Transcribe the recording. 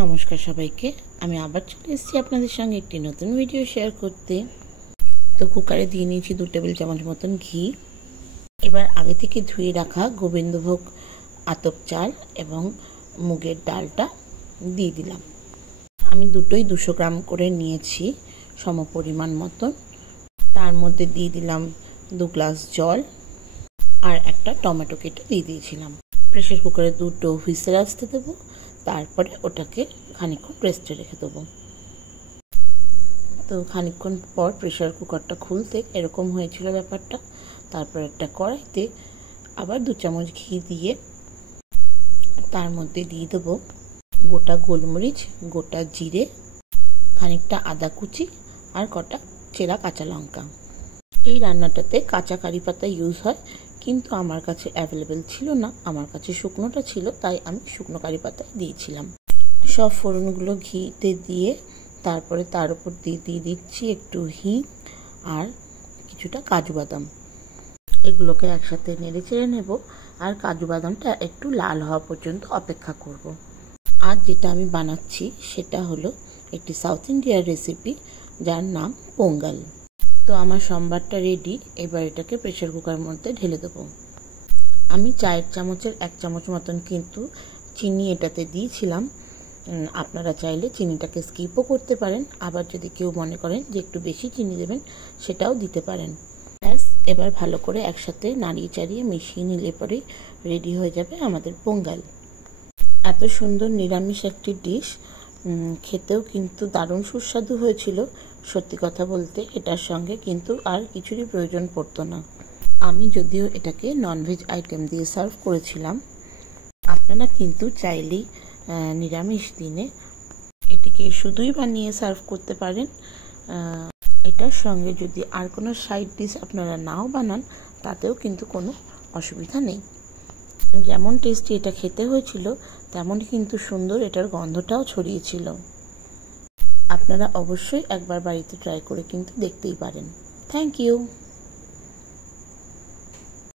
নমস্কার সবাইকে। আমি আবার চলে এসেছি আপনাদের সঙ্গে একটি নতুন ভিডিও শেয়ার করতে। তো কুকারে দিয়ে নিয়েছি 2 টেবিল চামচ মতন ঘি। এবার আগে থেকে ধুয়ে রাখা গোবিন্দভোগ আতপ চাল এবং মুগের ডালটা দিয়ে দিলাম। আমি দুটোই 200 গ্রাম করে নিয়েছি সমপরিমাণ মতন। তার মধ্যে দিয়ে দিলাম 2 গ্লাস জল আর একটা টমেটো কেটে দিয়ে দিয়েছিলাম। প্রেসার কুকারে 2টো হুইসেল আসতে দেবো, তারপরে ওটাকে খানিকক্ষণ রেস্টে রেখে দেবো। তো খানিকক্ষণ পর প্রেসার কুকারটা খুলতে এরকম হয়েছিল ব্যাপারটা। তারপর একটা কড়াইতে আবার 2 চামচ ঘি দিয়ে তার মধ্যে দিয়ে দেবো গোটা গোলমরিচ, গোটা জিরে, খানিকটা আদা কুচি আর কটা চেরা কাঁচা লঙ্কা। এই রান্নাটাতে কাঁচা কারি পাতা ইউজ হয়, কিন্তু আমার কাছে অ্যাভেলেবেল ছিল না, আমার কাছে শুকনোটা ছিল, তাই আমি শুকনো কারি পাতা দিয়েছিলাম। সব ফোড়নগুলো ঘিতে দিয়ে তারপরে তার উপর দিয়ে দিচ্ছি একটু হিং আর কিছুটা কাজু বাদাম। এগুলোকে একসাথে নেড়ে চেড়ে নেব আর কাজু বাদামটা একটু লাল হওয়া পর্যন্ত অপেক্ষা করব। আর যেটা আমি বানাচ্ছি সেটা হলো একটি সাউথ ইন্ডিয়ার রেসিপি, যার নাম পোঙ্গাল। তো আমার সম্বারটা রেডি। এবার এটাকে প্রেসার কুকারের মধ্যে ঢেলে দেবো। আমি চায়ের চামচের 1 চামচ মতন কিন্তু চিনি এটাতে দিয়েছিলাম। আপনারা চাইলে চিনিটাকে স্কিপও করতে পারেন, আবার যদি কেউ মনে করেন যে একটু বেশি চিনি দেবেন সেটাও দিতে পারেন। ব্যাস, এবার ভালো করে একসাথে নাড়িয়ে চাড়িয়ে মিশিয়ে নিলে পরেই রেডি হয়ে যাবে আমাদের পোঙ্গাল। এত সুন্দর নিরামিষ একটি ডিশ, খেতেও কিন্তু দারুণ সুস্বাদু হয়েছিল। সত্যি কথা বলতে এটার সঙ্গে কিন্তু আর কিছুরই প্রয়োজন পড়তো না। আমি যদিও এটাকে ননভেজ আইটেম দিয়ে সার্ভ করেছিলাম। আপনারা কিন্তু চাইলেই নিরামিষ দিনে এটিকে শুধুই বানিয়ে সার্ভ করতে পারেন। এটার সঙ্গে যদি আর কোনো সাইড ডিশ আপনারা নাও বানান তাতেও কিন্তু কোনো অসুবিধা নেই। যেমন টেস্টি এটা খেতে হয়েছিল, তেমন কিন্তু সুন্দর এটার গন্ধটাও ছড়িয়েছিল। আপনারা অবশ্যই একবার বাড়িতে ট্রাই করে কিন্তু দেখতেই পারেন। Thank you.